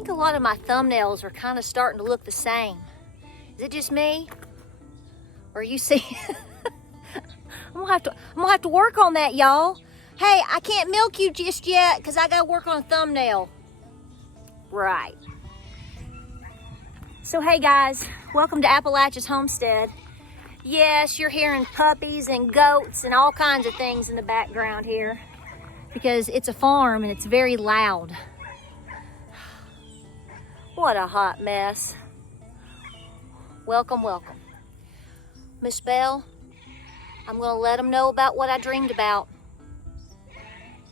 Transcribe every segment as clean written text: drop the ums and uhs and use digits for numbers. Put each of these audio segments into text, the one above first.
think a lot of my thumbnails are kind of starting to look the same. Is it just me? Or you see? I'm gonna have to work on that, y'all. Hey, I can't milk you just yet because I gotta work on a thumbnail. Right. So hey guys, welcome to Appalachia's Homestead. Yes, you're hearing puppies and goats and all kinds of things in the background here because it's a farm and it's very loud. What a hot mess. Welcome, welcome. Miss Bell, I'm gonna let them know about what I dreamed about.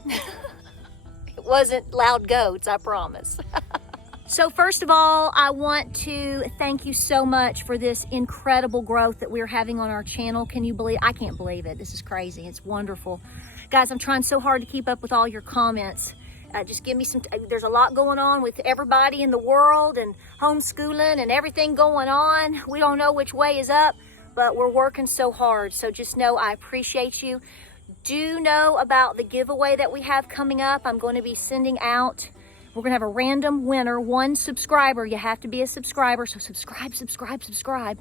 It wasn't loud goats, I promise. So first of all, I want to thank you so much for this incredible growth that we're having on our channel. Can you believe? I can't believe it. This is crazy. It's wonderful. Guys, I'm trying so hard to keep up with all your comments. Just give me some, there's a lot going on with everybody in the world and homeschooling and everything going on. We don't know which way is up, but we're working so hard. So just know I appreciate you. Do know about the giveaway that we have coming up. I'm going to be sending out, we're going to have a random winner, one subscriber. You have to be a subscriber, so subscribe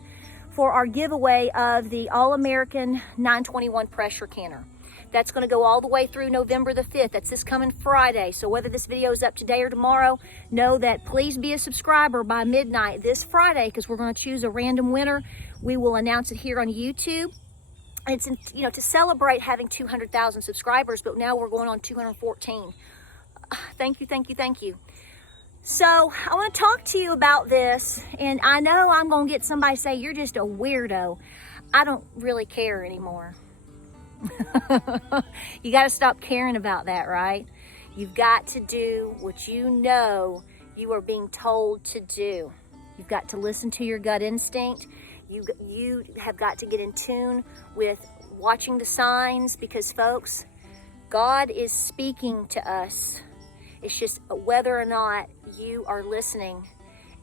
for our giveaway of the All-American 921 pressure canner. That's going to go all the way through November the 5th. That's this coming Friday. So whether this video is up today or tomorrow, know that please be a subscriber by midnight this Friday because we're going to choose a random winner. We will announce it here on YouTube. It's, you know, to celebrate having 200,000 subscribers, but now we're going on 214. Thank you, thank you, thank you. So I want to talk to you about this, and I know I'm going to get somebody say, you're just a weirdo. I don't really care anymore. You got to stop caring about that, right? You've got to do what you know you are being told to do. You've got to listen to your gut instinct. You have got to get in tune with watching the signs because, folks, God is speaking to us. It's just whether or not you are listening.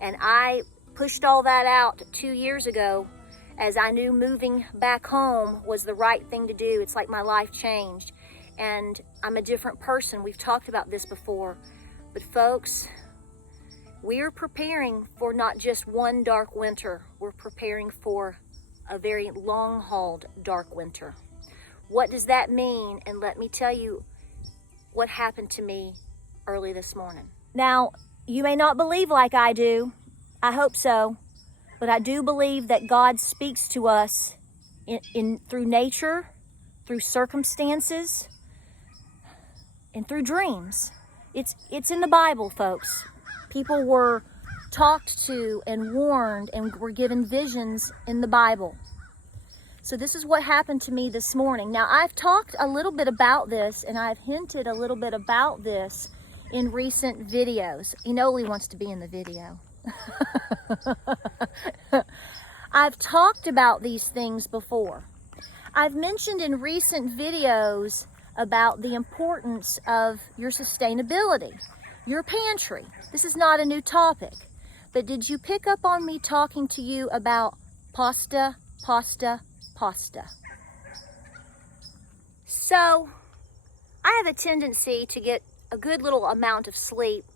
And I pushed all that out 2 years ago as I knew moving back home was the right thing to do. It's like my life changed and I'm a different person. We've talked about this before, but folks, we are preparing for not just one dark winter. We're preparing for a very long-hauled dark winter. What does that mean? And let me tell you what happened to me early this morning. Now, you may not believe like I do. I hope so. But I do believe that God speaks to us through nature, through circumstances, and through dreams. It's in the Bible, folks. People were talked to and warned and were given visions in the Bible. So this is what happened to me this morning. Now, I've talked a little bit about this and I've hinted a little bit about this in recent videos. Enoli wants to be in the video. I've talked about these things before. I've mentioned in recent videos about the importance of your sustainability, your pantry. This is not a new topic, but did you pick up on me talking to you about pasta? So, I have a tendency to get a good little amount of sleep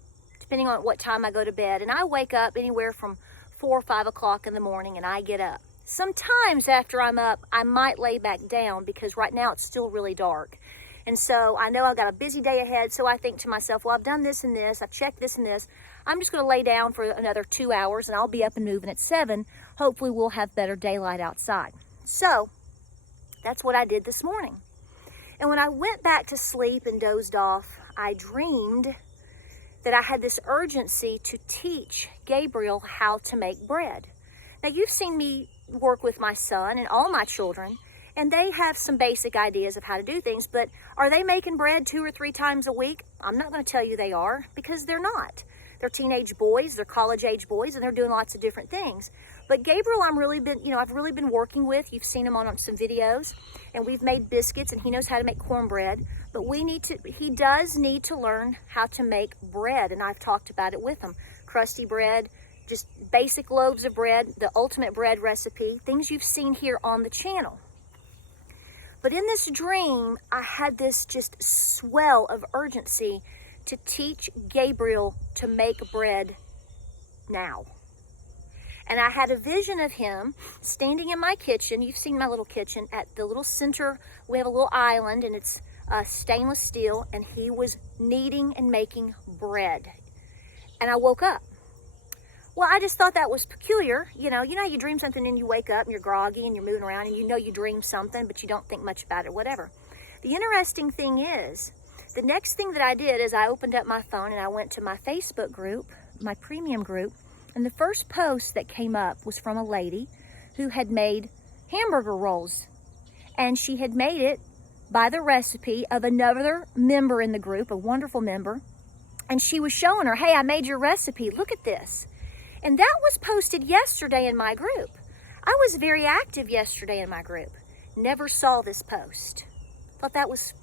depending on what time I go to bed. And I wake up anywhere from 4 or 5 o'clock in the morning and I get up. Sometimes after I'm up, I might lay back down because right now it's still really dark. And so I know I've got a busy day ahead. So I think to myself, well, I've done this and this. I've checked this and this. I'm just going to lay down for another 2 hours and I'll be up and moving at 7. Hopefully we'll have better daylight outside. So that's what I did this morning. And when I went back to sleep and dozed off, I dreamed that I had this urgency to teach Gabriel how to make bread. Now, you've seen me work with my son and all my children, and they have some basic ideas of how to do things, but are they making bread 2 or 3 times a week? I'm not going to tell you they are, because they're not. They're teenage boys, they're college-age boys, and they're doing lots of different things. But Gabriel, I've really been working with. You've seen him on some videos, and we've made biscuits, and he knows how to make cornbread. But he does need to learn how to make bread, and I've talked about it with him. Crusty bread, just basic loaves of bread, the ultimate bread recipe, things you've seen here on the channel. But in this dream, I had this just swell of urgency to teach Gabriel to make bread now. And I had a vision of him standing in my kitchen. You've seen my little kitchen. At the little center, we have a little island, and it's stainless steel, and he was kneading and making bread. And I woke up. Well, I just thought that was peculiar. You know how you dream something and you wake up and you're groggy and you're moving around and you know you dreamed something, but you don't think much about it, whatever. The interesting thing is, the next thing that I did is I opened up my phone and I went to my Facebook group, my premium group, and the first post that came up was from a lady who had made hamburger rolls. And she had made it by the recipe of another member in the group, a wonderful member. And she was showing her, hey, I made your recipe. Look at this. And that was posted yesterday in my group. I was very active yesterday in my group. Never saw this post. Thought that was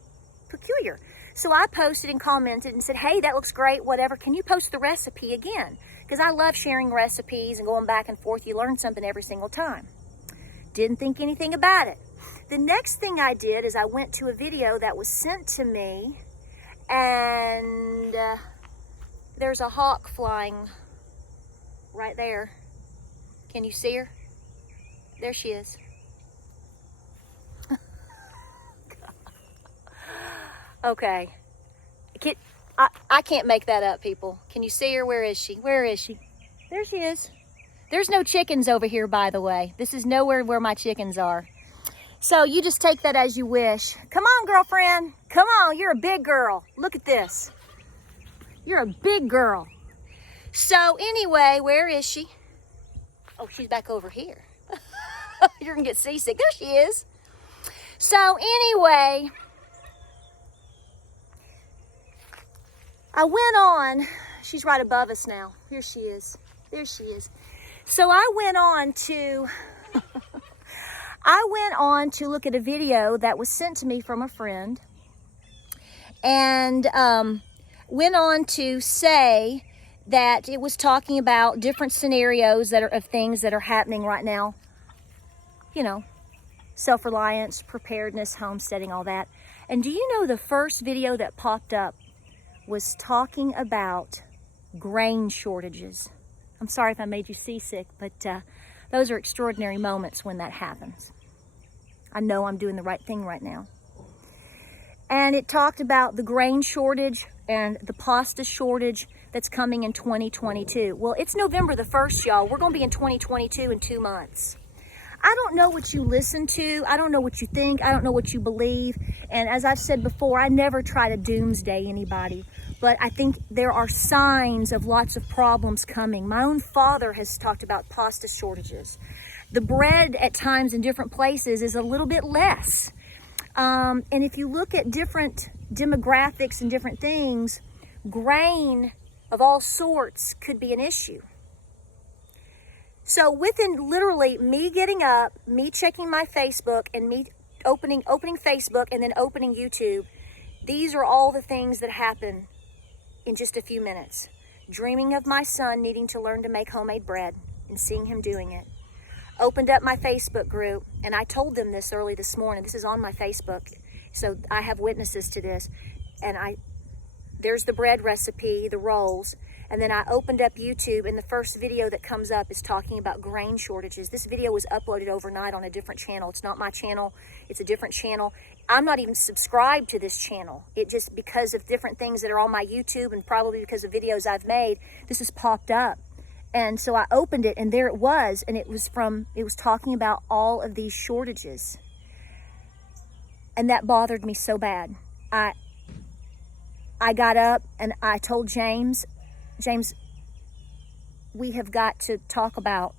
peculiar. So I posted and commented and said, hey, that looks great, whatever. Can you post the recipe again? Because I love sharing recipes and going back and forth. You learn something every single time. Didn't think anything about it. The next thing I did is I went to a video that was sent to me, and there's a hawk flying right there. Can you see her? There she is. Okay. I can't make that up, people. Can you see her? Where is she? Where is she? There she is. There's no chickens over here, by the way. This is nowhere where my chickens are. So you just take that as you wish. Come on, girlfriend. Come on, you're a big girl. Look at this. You're a big girl. So anyway, where is she? Oh, she's back over here. You're gonna get seasick. There she is. So anyway, I went on, she's right above us now. Here she is. There she is. So I went on to look at a video that was sent to me from a friend, and went on to say that it was talking about different scenarios that are of things that are happening right now. You know, self-reliance, preparedness, homesteading, all that. And do you know the first video that popped up was talking about grain shortages? I'm sorry if I made you seasick, but those are extraordinary moments when that happens. I know I'm doing the right thing right now. And it talked about the grain shortage and the pasta shortage that's coming in 2022. Well, it's November the 1st, y'all. We're going to be in 2022 in 2 months. I don't know what you listen to. I don't know what you think. I don't know what you believe. And as I've said before, I never try to doomsday anybody. But I think there are signs of lots of problems coming. My own father has talked about pasta shortages. The bread at times in different places is a little bit less. And if you look at different demographics and different things, grain of all sorts could be an issue. So within literally me getting up, me checking my Facebook, and me opening Facebook and then opening YouTube, these are all the things that happen in just a few minutes. Dreaming of my son needing to learn to make homemade bread and seeing him doing it. Opened up my Facebook group, and I told them this early this morning. This is on my Facebook, so I have witnesses to this. And there's the bread recipe, the rolls. And then I opened up YouTube, and the first video that comes up is talking about grain shortages. This video was uploaded overnight on a different channel. It's not my channel. It's a different channel. I'm not even subscribed to this channel. It just, because of different things that are on my YouTube and probably because of videos I've made, this has popped up. And so I opened it, and there it was, and it was talking about all of these shortages. And that bothered me so bad. I got up and I told James, we have got to talk about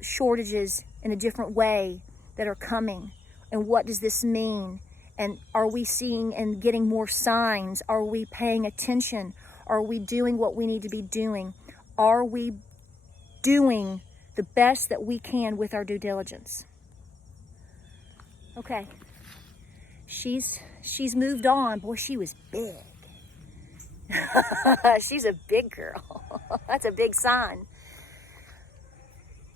shortages in a different way that are coming. And what does this mean? And are we seeing and getting more signs? Are we paying attention? Are we doing what we need to be doing? Are we doing the best that we can with our due diligence? Okay. She's moved on. Boy, she was big. She's a big girl. That's a big sign.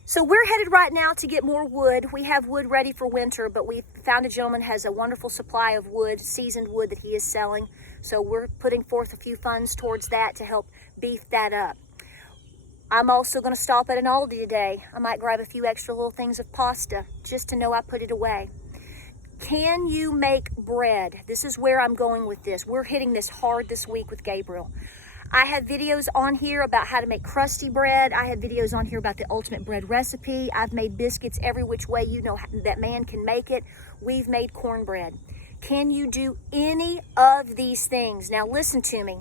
So we're headed right now to get more wood. We have wood ready for winter, but we found a gentleman has a wonderful supply of wood, seasoned wood that he is selling. So we're putting forth a few funds towards that to help beef that up. I'm also going to stop at an Aldi today. I might grab a few extra little things of pasta just to know I put it away. Can you make bread? This is where I'm going with this. We're hitting this hard this week with Gabriel. I have videos on here about how to make crusty bread. I have videos on here about the ultimate bread recipe. I've made biscuits every which way you know that man can make it. We've made cornbread. Can you do any of these things? Now listen to me.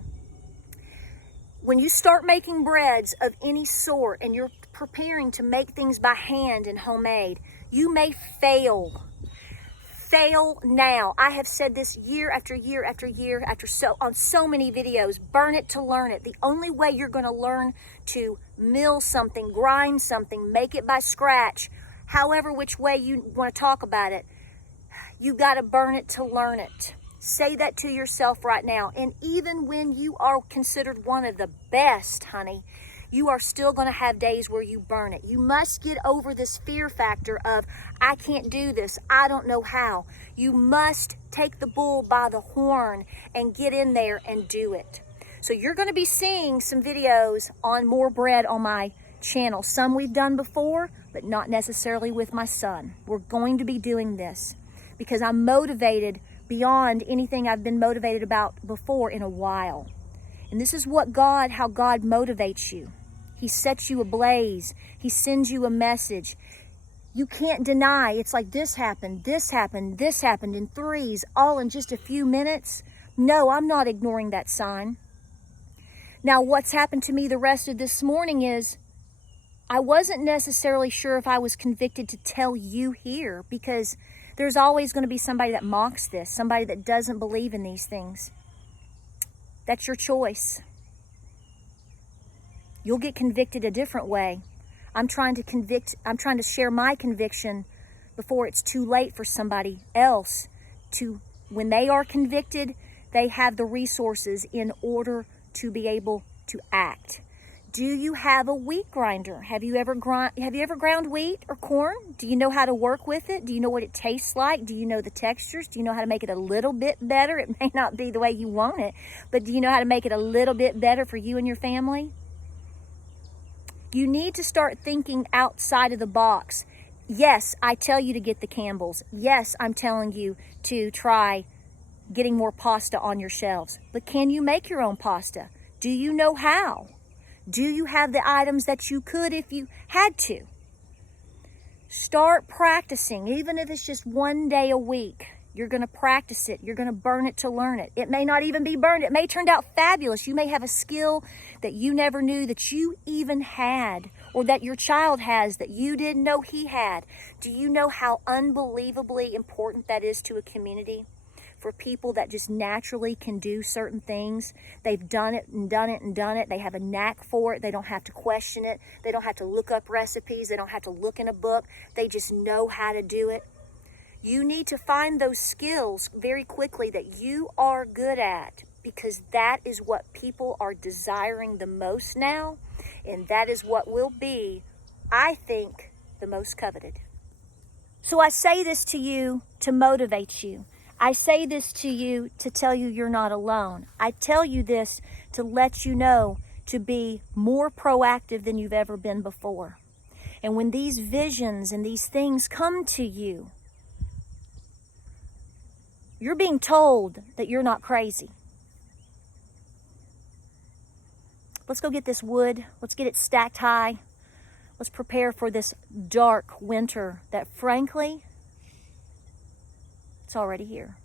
When you start making breads of any sort and you're preparing to make things by hand and homemade, you may fail. Fail now. I have said this year after year after year on so many videos. Burn it to learn it. The only way you're going to learn to mill something, grind something, make it by scratch, however which way you want to talk about it, you got to burn it to learn it. Say that to yourself right now. And even when you are considered one of the best, honey, you are still going to have days where you burn it. You must get over this fear factor of, I can't do this. I don't know how. You must take the bull by the horn and get in there and do it. So you're going to be seeing some videos on more bread on my channel. Some we've done before, but not necessarily with my son. We're going to be doing this because I'm motivated beyond anything I've been motivated about before in a while. And this is how God motivates you. He sets you ablaze. He sends you a message. You can't deny. It's like this happened, this happened, this happened in threes, all in just a few minutes. No, I'm not ignoring that sign. Now, what's happened to me the rest of this morning is I wasn't necessarily sure if I was convicted to tell you here because there's always going to be somebody that mocks this, somebody that doesn't believe in these things. That's your choice. You'll get convicted a different way. I'm trying to share my conviction before it's too late for somebody else to, when they are convicted, they have the resources in order to be able to act. Do you have a wheat grinder? Have you ever ground wheat or corn? Do you know how to work with it? Do you know what it tastes like? Do you know the textures? Do you know how to make it a little bit better? It may not be the way you want it, but do you know how to make it a little bit better for you and your family? You need to start thinking outside of the box. Yes, I tell you to get the Campbells. Yes, I'm telling you to try getting more pasta on your shelves. But can you make your own pasta? Do you know how? Do you have the items that you could if you had to? Start practicing, even if it's just one day a week. You're going to practice it. You're going to burn it to learn it. It may not even be burned. It may turn out fabulous. You may have a skill that you never knew that you even had, or that your child has that you didn't know he had. Do you know how unbelievably important that is to a community? For people that just naturally can do certain things. They've done it and done it and done it. They have a knack for it. They don't have to question it. They don't have to look up recipes. They don't have to look in a book. They just know how to do it. You need to find those skills very quickly that you are good at, because that is what people are desiring the most now, and that is what will be, I think, the most coveted. So I say this to you to motivate you. I say this to you to tell you you're not alone. I tell you this to let you know to be more proactive than you've ever been before. And when these visions and these things come to you, you're being told that you're not crazy. Let's go get this wood. Let's get it stacked high. Let's prepare for this dark winter that, frankly, it's already here.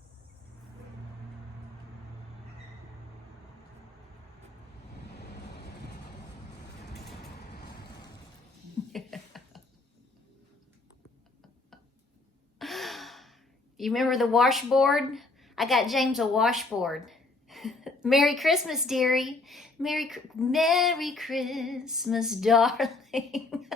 You remember the washboard? I got James a washboard. Merry Christmas, dearie. Merry Christmas, darling.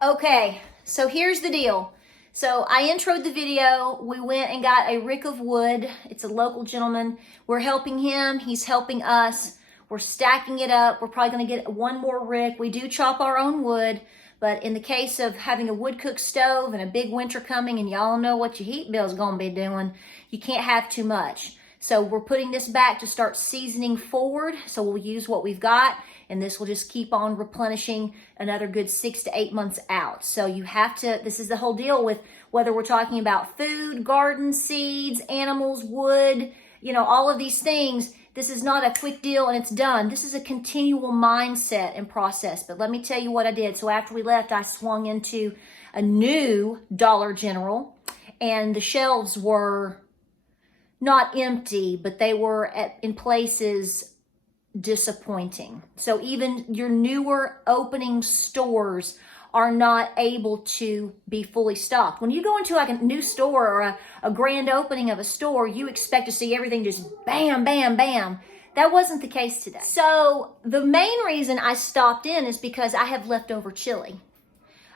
Okay, so here's the deal. So I introed the video. We went and got a rick of wood. It's a local gentleman. We're helping him. He's helping us. We're stacking it up. We're probably going to get one more rick. We do chop our own wood, but in the case of having a wood cook stove and a big winter coming, and y'all know what your heat bill is going to be doing, you can't have too much. So we're putting this back to start seasoning forward. So we'll use what we've got, and this will just keep on replenishing another good 6 to 8 months out. So you have to, this is the whole deal with whether we're talking about food, garden, seeds, animals, wood, you know, all of these things. This is not a quick deal and it's done. This is a continual mindset and process. But let me tell you what I did. So after we left, I swung into a new Dollar General, and the shelves were not empty, but they were in places disappointing. So even your newer opening stores are not able to be fully stocked. When you go into like a new store or a grand opening of a store, you expect to see everything just bam, bam, bam. That wasn't the case today. So the main reason I stopped in is because I have leftover chili.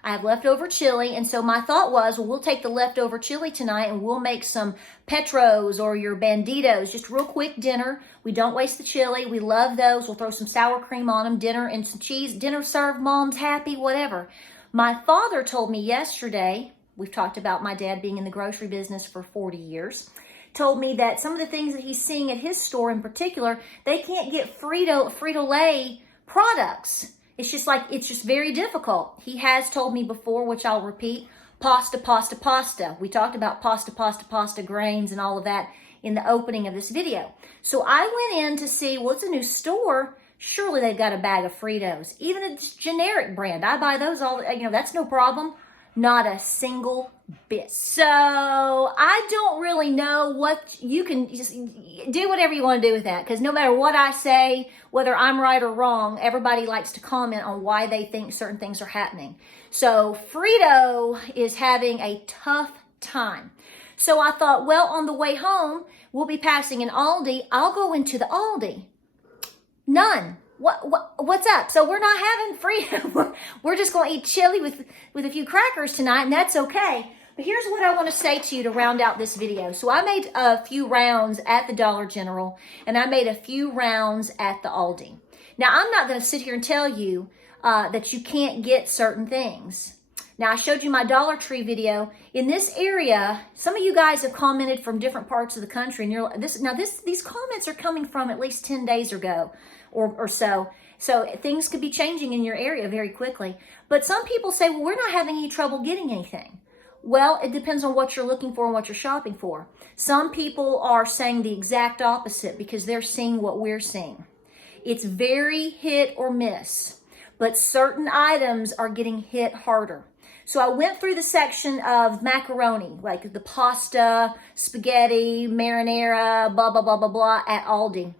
I have leftover chili, and so my thought was, well, we'll take the leftover chili tonight and we'll make some Petros or your Banditos, just real quick dinner. We don't waste the chili. We love those. We'll throw some sour cream on them, dinner and some cheese. Dinner served, mom's happy, whatever. My father told me yesterday, we've talked about my dad being in the grocery business for 40 years, told me that some of the things that he's seeing at his store in particular, they can't get Frito-Lay products. It's just very difficult. He has told me before, which I'll repeat, pasta, pasta, pasta. We talked about pasta, pasta, pasta, grains and all of that in the opening of this video. So I went in to see, well, it's a new store. Surely they've got a bag of Fritos. Even a generic brand. I buy those all, you know, that's no problem. Not a single bit. So I don't really know what you can, just do whatever you want to do with that, because no matter what I say, whether I'm right or wrong, everybody likes to comment on why they think certain things are happening. So Frito is having a tough time. So I thought, well, on the way home, we'll be passing an Aldi. I'll go into the Aldi. None. What's up? So we're not having Frito. We're just going to eat chili with a few crackers tonight, and that's okay. But here's what I want to say to you to round out this video. So I made a few rounds at the Dollar General, and I made a few rounds at the Aldi. Now, I'm not going to sit here and tell you that you can't get certain things. Now, I showed you my Dollar Tree video. In this area, some of you guys have commented from different parts of the country, and you're these comments are coming from at least 10 days ago or so. So things could be changing in your area very quickly. But some people say, well, we're not having any trouble getting anything. Well, it depends on what you're looking for and what you're shopping for. Some people are saying the exact opposite because they're seeing what we're seeing. It's very hit or miss, but certain items are getting hit harder. So I went through the section of macaroni, like the pasta, spaghetti, marinara, blah, blah, blah, blah, blah, at Aldi.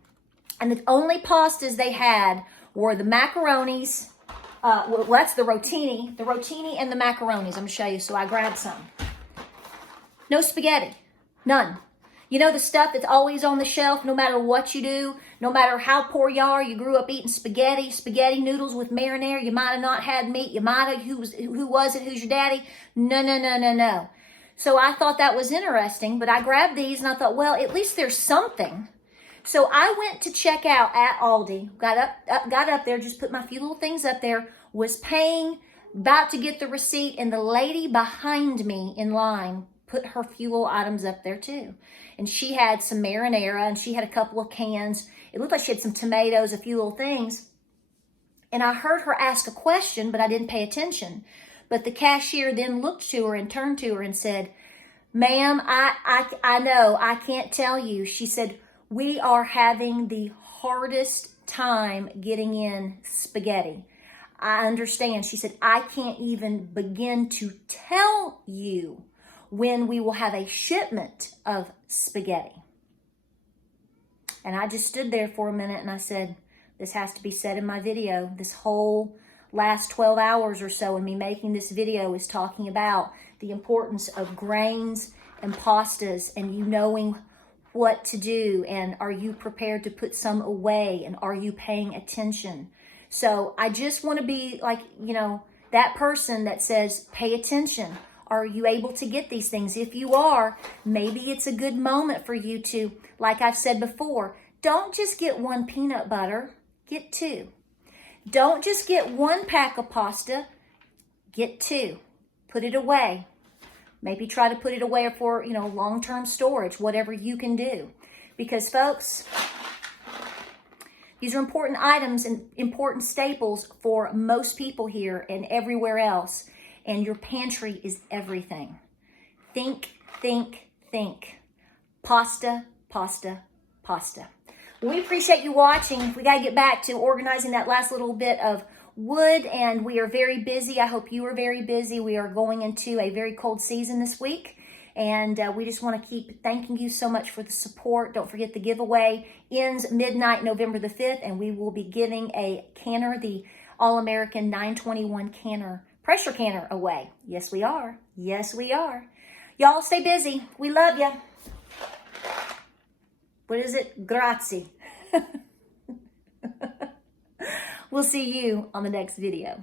And the only pastas they had were the macaronis. Well, that's the rotini and the macaronis. I'm going to show you. So I grabbed some. No spaghetti. None. You know the stuff that's always on the shelf, no matter what you do, no matter how poor you are, you grew up eating spaghetti noodles with marinara. You might have not had meat. You might have, who was it? Who's your daddy? No, no, no, no, no. So I thought that was interesting, but I grabbed these and I thought, well, at least there's something. So I went to check out at Aldi, got up there, just put my few little things up there, was paying, about to get the receipt, and the lady behind me in line put her few little items up there too. And she had some marinara, and she had a couple of cans. It looked like she had some tomatoes, a few little things. And I heard her ask a question, but I didn't pay attention. But the cashier then looked to her and turned to her and said, ma'am, I know, I can't tell you. She said, we are having the hardest time getting in spaghetti. I understand. She said, I can't even begin to tell you when we will have a shipment of spaghetti. And I just stood there for a minute and I said, this has to be said in my video. This whole last 12 hours or so in me making this video is talking about the importance of grains and pastas and you knowing what to do, and are you prepared to put some away, and are you paying attention? So I just want to be like, that person that says, pay attention. Are you able to get these things? If you are, maybe it's a good moment for you to, like I've said before, don't just get one peanut butter. Get 2. Don't just get 1 pack of pasta. Get 2. Put it away. Maybe try to put it away for, long-term storage, whatever you can do. Because, folks, these are important items and important staples for most people here and everywhere else. And your pantry is everything. Think, think, think. Pasta, pasta, pasta. We appreciate you watching. We got to get back to organizing that last little bit of wood, and we are very busy. I hope you are very busy. We are going into a very cold season this week, and we just want to keep thanking you so much for the support. Don't forget the giveaway ends midnight November the 5th, and we will be giving a canner, the All-American 921 canner, pressure canner away. Yes, we are. Yes, we are. Y'all stay busy. We love you. What is it? Grazie. We'll see you on the next video.